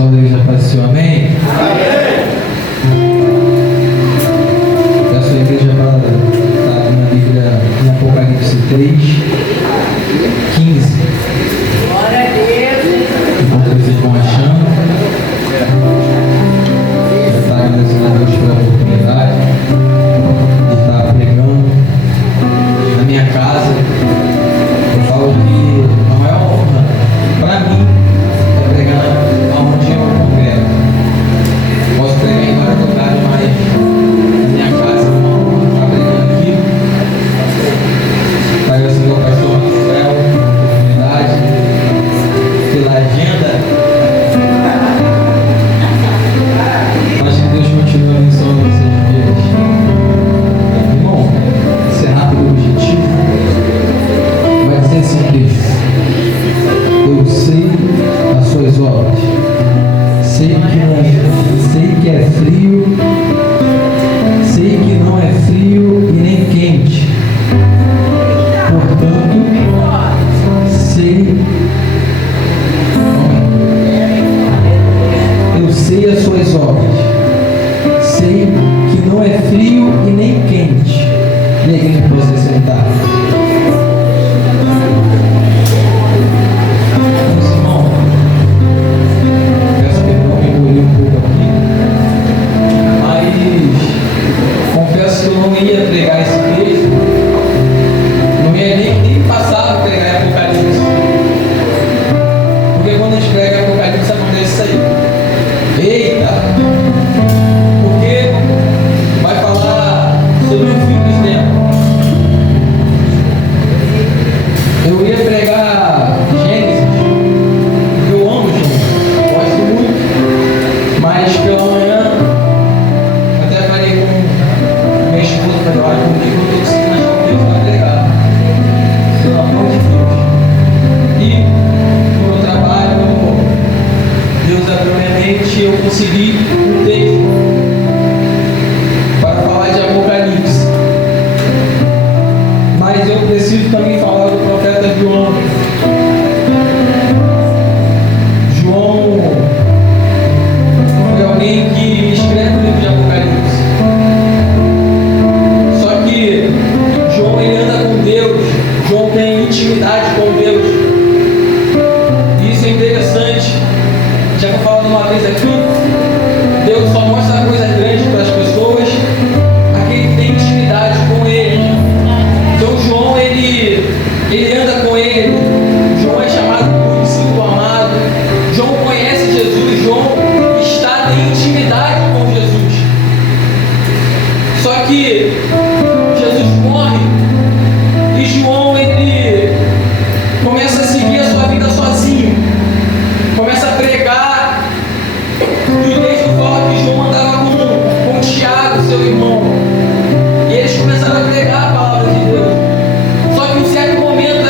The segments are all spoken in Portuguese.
pessoal da igreja faz o seu amém? Peço a igreja para estar na Bíblia em Apocalipse 3, 15. Glória a Deus. Enquanto vocês vão achando, eu estou agradecendo a Deus pela oportunidade de estar pregando na minha casa. Eu falo que a maior honra para mim é pregar aonde eu congrego. Posso pregar em vários lugares, mas na minha casa é uma honra estar pregando aqui. Estou agradecendo ao pastor Rafael pela oportunidade, pela agenda. Mas que Deus continue abençoando vocês vidas. Irmão, esse é rápido e objetivo. Vai dizer assim, Cristo: eu sei as suas obras, sei que é frio, sei que não é frio e nem quente, portanto, sei, eu sei as suas obras, sei que não é frio e nem quente. E a igreja pode se sentar. Meus irmãos, peço perdão, me engoli um pouco aqui, mas confesso que eu não ia pregar esse texto, não ia nem passar a pregar Apocalipse, porque quando a gente prega Apocalipse acontece isso aí. Eita! Porque vai falar sobre o fim dos tempos. Eu ia pregar Gênesis, porque eu amo Gênesis, gosto muito, mas pela manhã até falei com minha esposa, falei, olha, comigo eu estou conseguindo achar um texto para pregar, pelo amor de Deus. E no meu trabalho, Deus abriu minha mente, eu consegui um texto para falar de Apocalipse. Mas eu preciso também falar do profeta João. João foi alguém que escreve o livro de Apocalipse. Só que João, ele anda com Deus. João tem intimidade com Deus. E isso é interessante. Já que eu falo uma vez aqui, Deus só mostra coisas grandes para as pessoas a quem tem intimidade com Ele. Então João, ele anda com Ele. João é chamado por discípulo amado. João conhece Jesus. João está em intimidade com Jesus. Só que Jesus morre e João, ele começa a seguir a sua vida sozinho. Começa a pregar. E o texto fala que João andava com Tiago, seu irmão. E eles começaram a pregar a palavra de Deus. Só que em um certo momento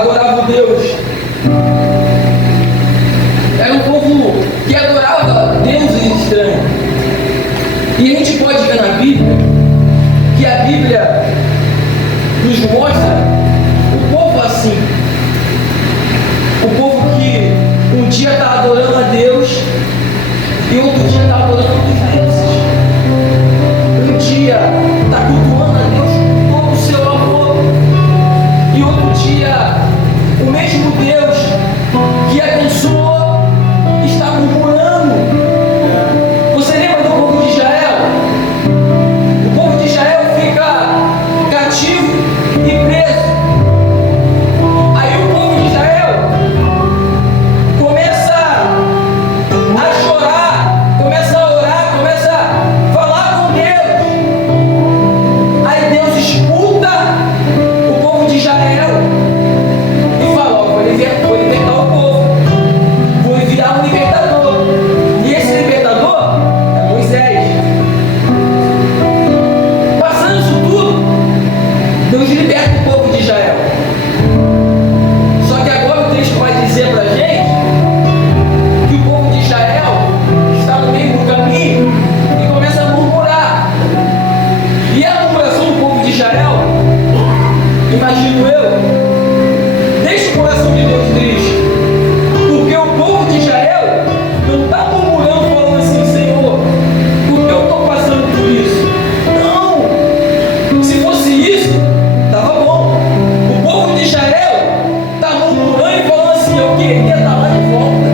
adorava o Deus. Era um povo que adorava deuses estranhos. E a gente pode ver na Bíblia que a Bíblia nos mostra o povo assim. O povo que um dia está adorando a Deus e outro dia está adorando os deuses. Um dia está cultuando a Deus com todo o seu amor e outro dia o mesmo Deus que abençoou está murmurando. Você lembra do povo de Israel? O povo de Israel fica cativo e preso. Aí o povo de Israel começa a chorar, começa a orar, começa a falar com Deus. Aí Deus escuta o povo de Israel e fala: ó, vou libertar o povo, vou enviar um libertador. E esse libertador é Moisés. Passando isso tudo, Deus liberta o povo de Israel. Só que agora o texto vai dizer pra gente que o povo de Israel está no meio do caminho e começa a murmurar. E a murmuração do povo de Israel, imagino eu, deixa o coração de Deus triste. Porque o povo de Israel não está murmurando falando assim: Senhor, por que eu estou passando por isso? Não! Se fosse isso, estava bom. O povo de Israel está murmurando e falando assim: eu queria estar lá de volta.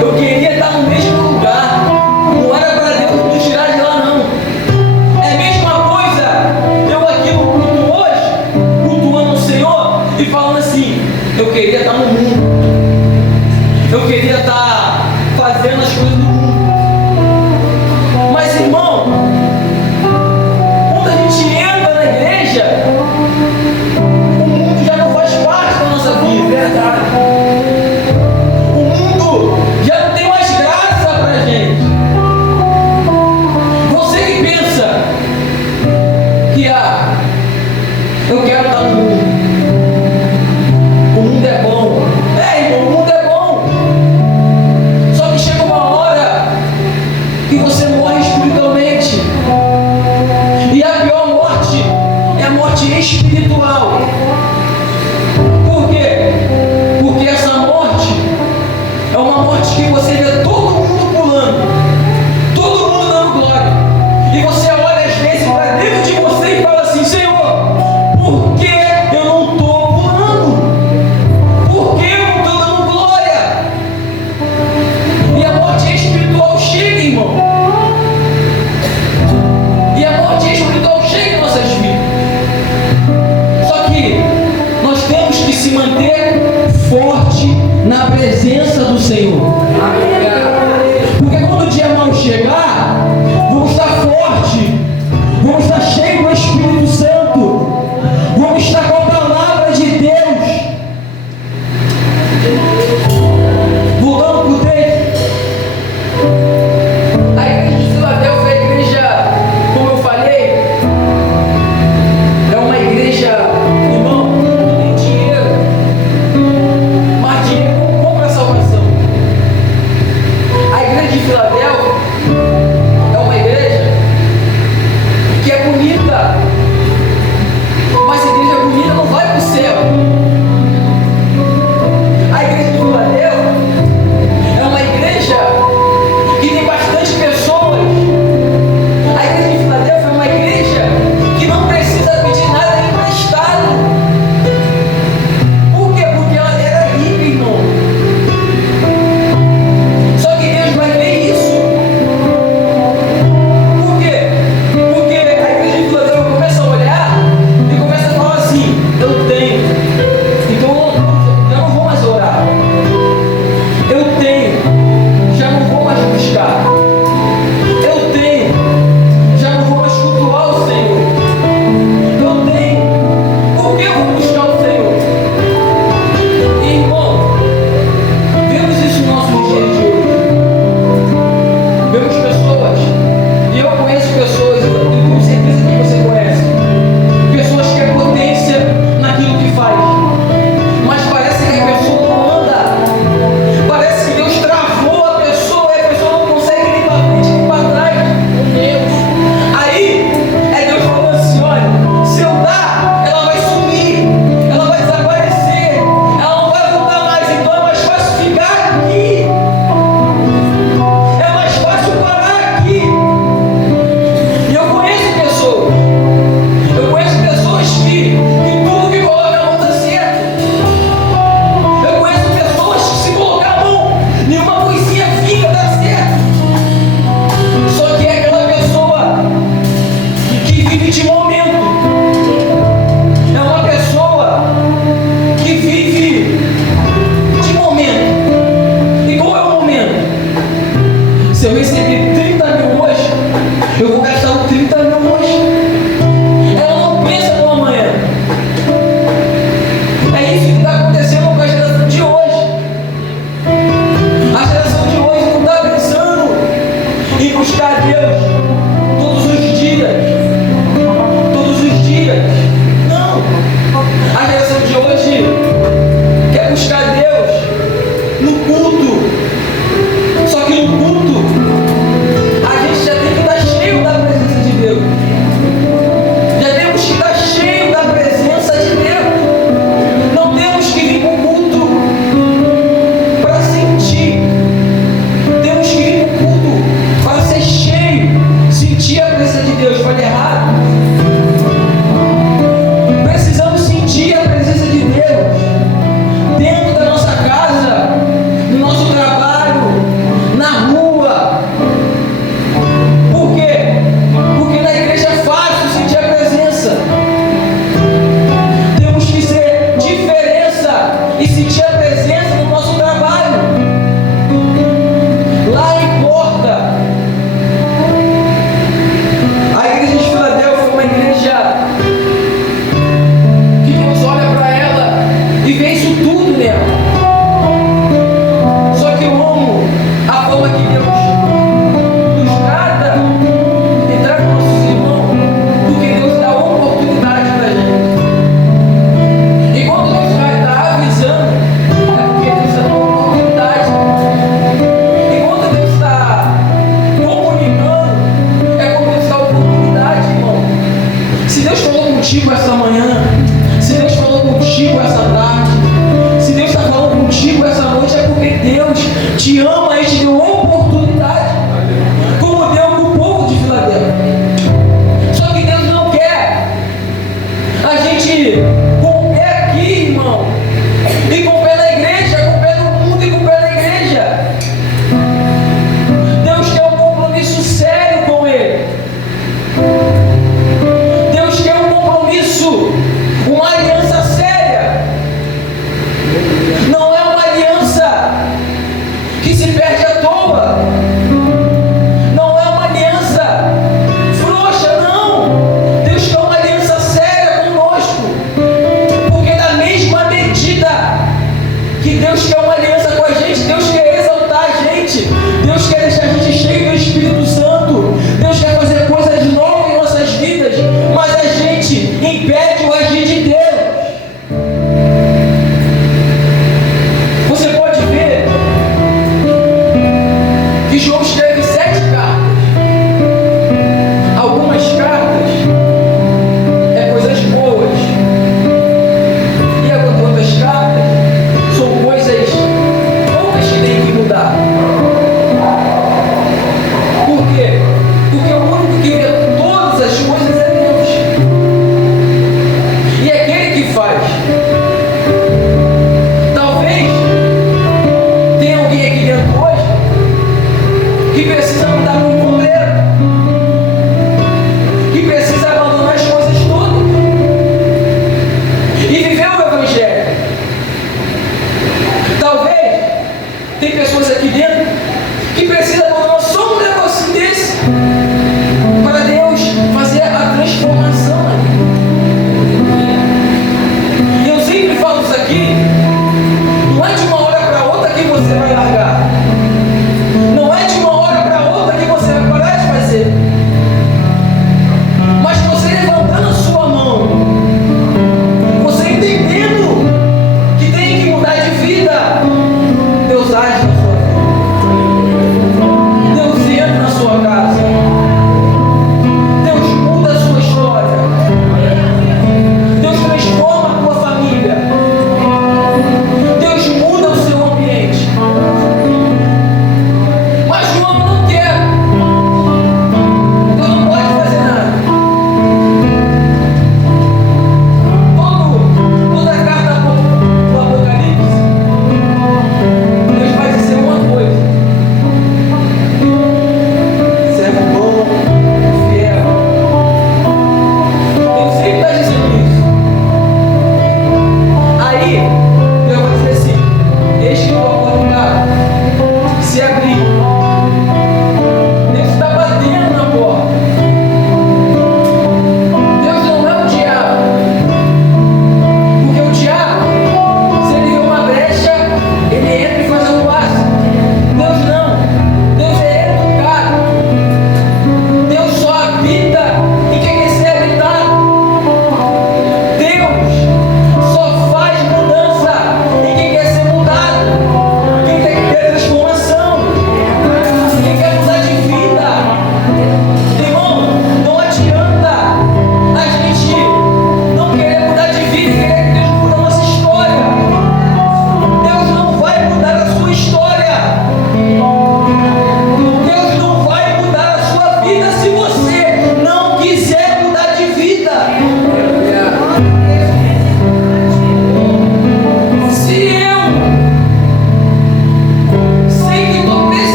Eu queria estar no mesmo lugar. Não era para Deus nos tirar de lá, não. É a mesma coisa eu aqui no culto hoje, cultuando o Senhor e falando assim: eu queria estar no mundo. Eu queria estar fazendo as coisas do mundo. Mas, irmão, quando a gente entra na igreja, o mundo já não faz parte da nossa vida. Verdade. O mundo já não tem mais graça pra gente. Você que pensa que eu quero estar no mundo. O mundo é bom. Irmão, o mundo é bom. Só que chega uma hora que você morre espiritualmente. E a pior morte é a morte espiritual. Por quê? Porque essa morte é uma morte que você vê todo mundo pulando, todo mundo dando glória. E você olha às vezes para dentro de você e fala assim: Senhor, por que eu não estou pulando? Por que eu não estou dando glória? E a morte espiritual chega, irmão. E a morte espiritual chega em nossas vidas. Só que nós temos que se manter forte na presença do Senhor. Porque quando o dia mau chegar, vamos estar forte, vamos estar cheios do Espírito Santo, vamos estar com a palavra de Deus. Voltando para o texto, a igreja de Filadélfia é a igreja, como eu falei, é uma igreja, irmão, que tem dinheiro, mas dinheiro não compra a salvação.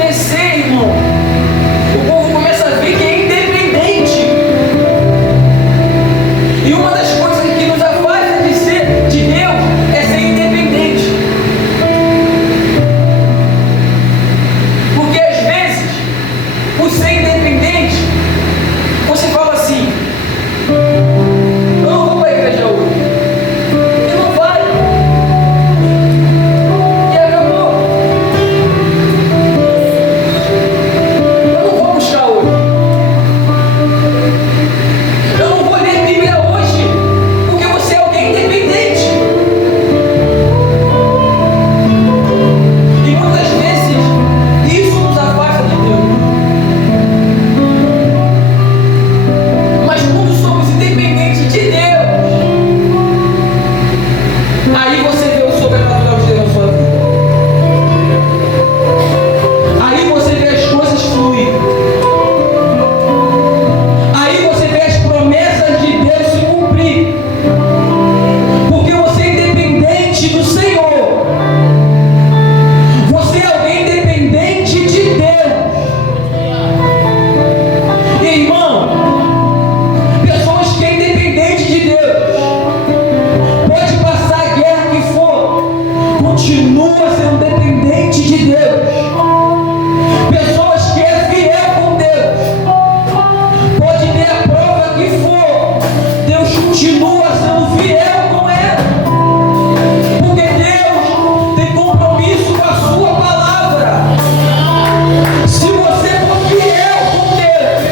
acontecer, irmão, o povo começa a ver que é independente. E uma das coisas que nos afasta de ser de Deus é ser independente. Porque às vezes, por ser independente, você fala assim: eu não vou para a igreja hoje. E não vai. E acabou. Eu não vou buscar hoje. Eu não vou ler Bíblia hoje, porque você é alguém independente. E muitas vezes isso nos afasta de Deus. Mas quando somos independentes de Deus, aí você vê o sobrenatural de Deus na sua vida. Aí você vê as coisas fluindo. Aí você vê as promessas de Deus se cumprir. Porque você é independente do Senhor. Você é alguém independente de Deus. Irmão, pessoas que é independente de Deus, pode passar a guerra que for, continua sendo dependente de Deus. Pessoas que é fiel com Deus, pode ter a prova que for, Deus continua sendo fiel com ela. Porque Deus tem compromisso com a sua palavra. Se você for fiel com Deus,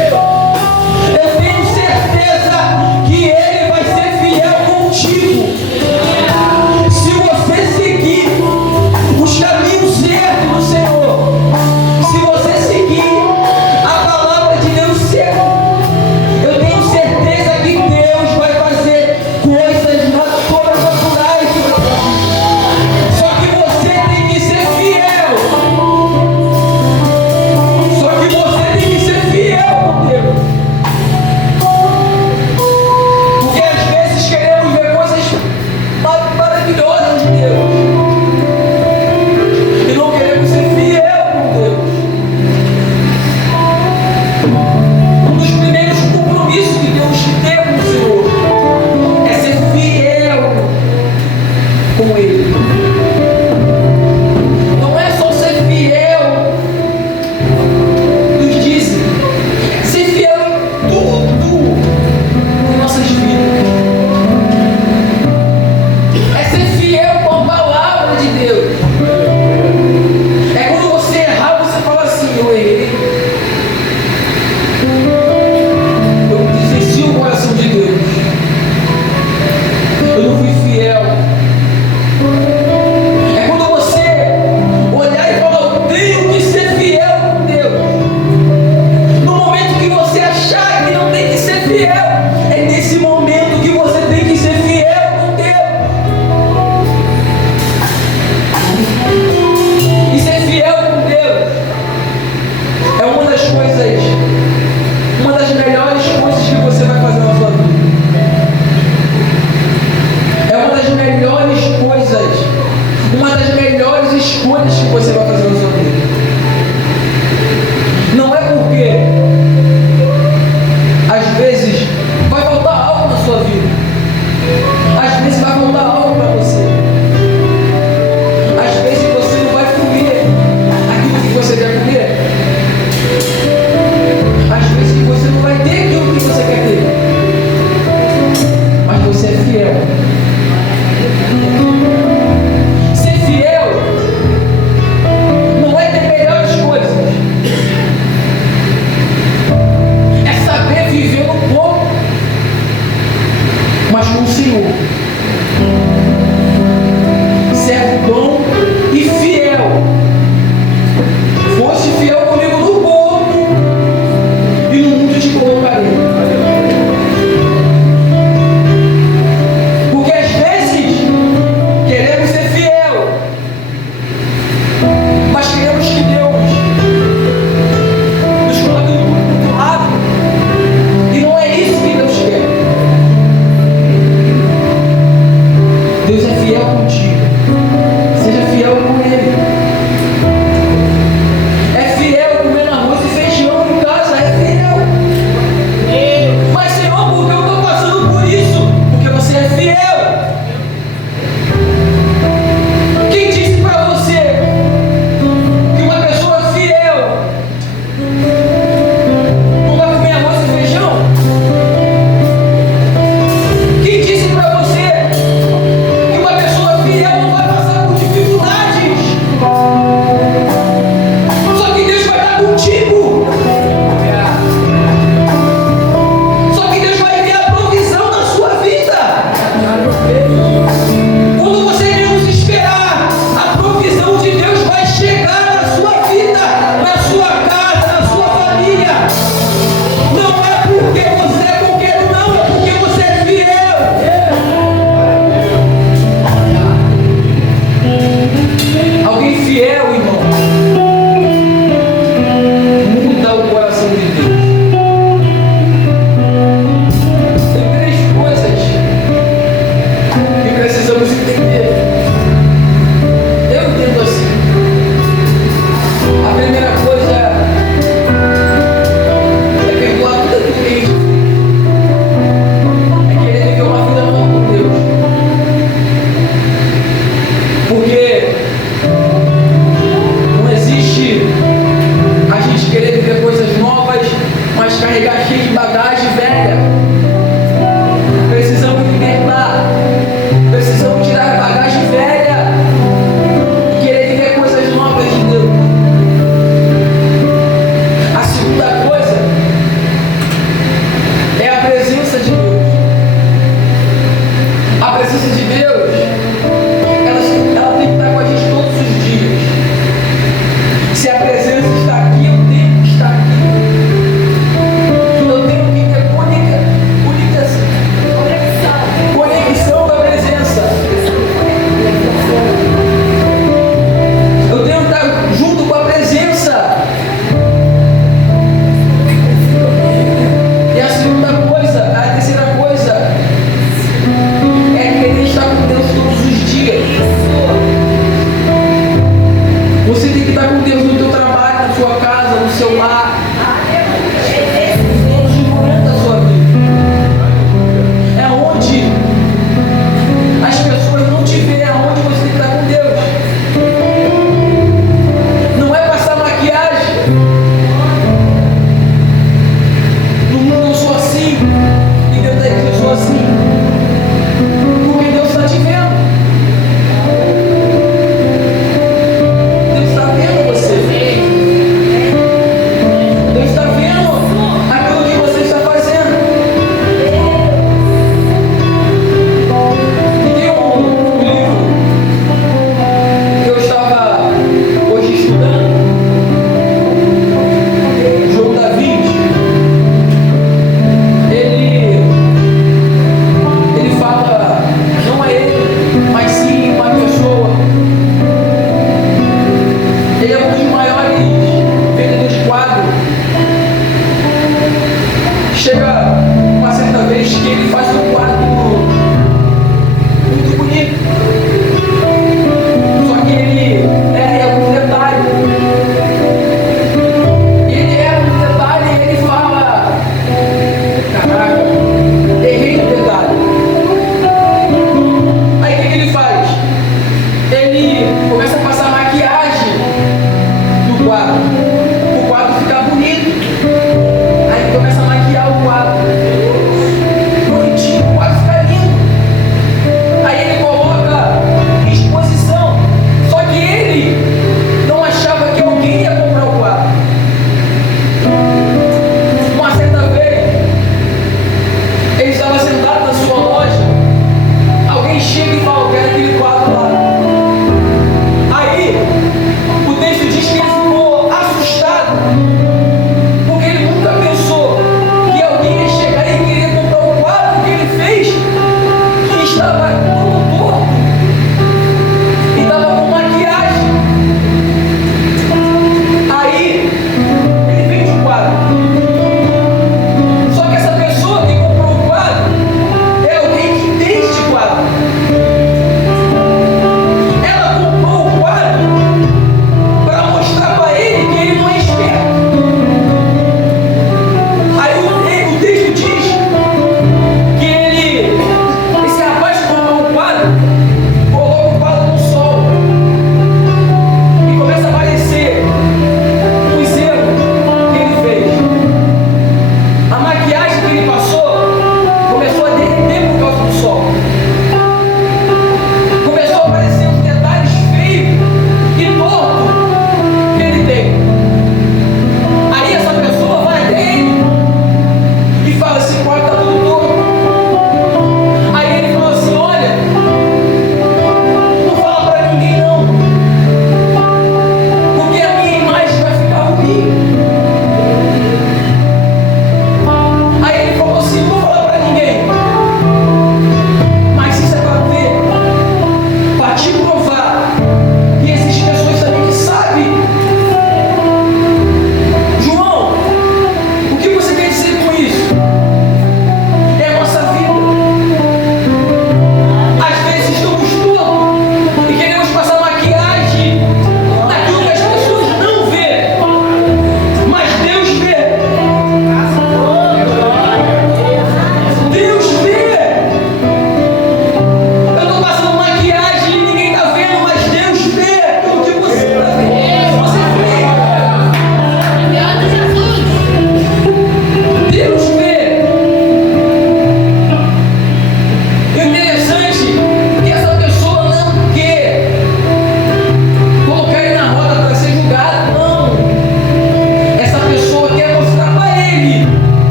eu tenho certeza que Ele vai ser fiel contigo. Se você seguir os caminhos certos do Senhor, se você seguir a palavra de Deus certa, eu tenho certeza que Deus vai fazer coisas sobrenaturais. Só que você tem que ser fiel. Só que você tem que ser fiel com Deus. Porque às vezes queremos ver coisas maravilhosas de Deus e não queremos ser fiel com Deus. Um dos primeiros compromissos que Deus tem com o Senhor é ser fiel com Ele. Não é só ser fiel nos dizem, ser fiel em tudo em nossas vidas. É ser fiel com a palavra de Deus. É quando você errar, você fala assim: eu errei. Eu desvenci o coração de Deus. Eu não fui fiel. É quando você olhar e falar: eu tenho que ser fiel com Deus. No momento que você achar que não tem que ser fiel, é nesse momento que você tem que ser fiel com Deus. E ser fiel com Deus é uma das coisas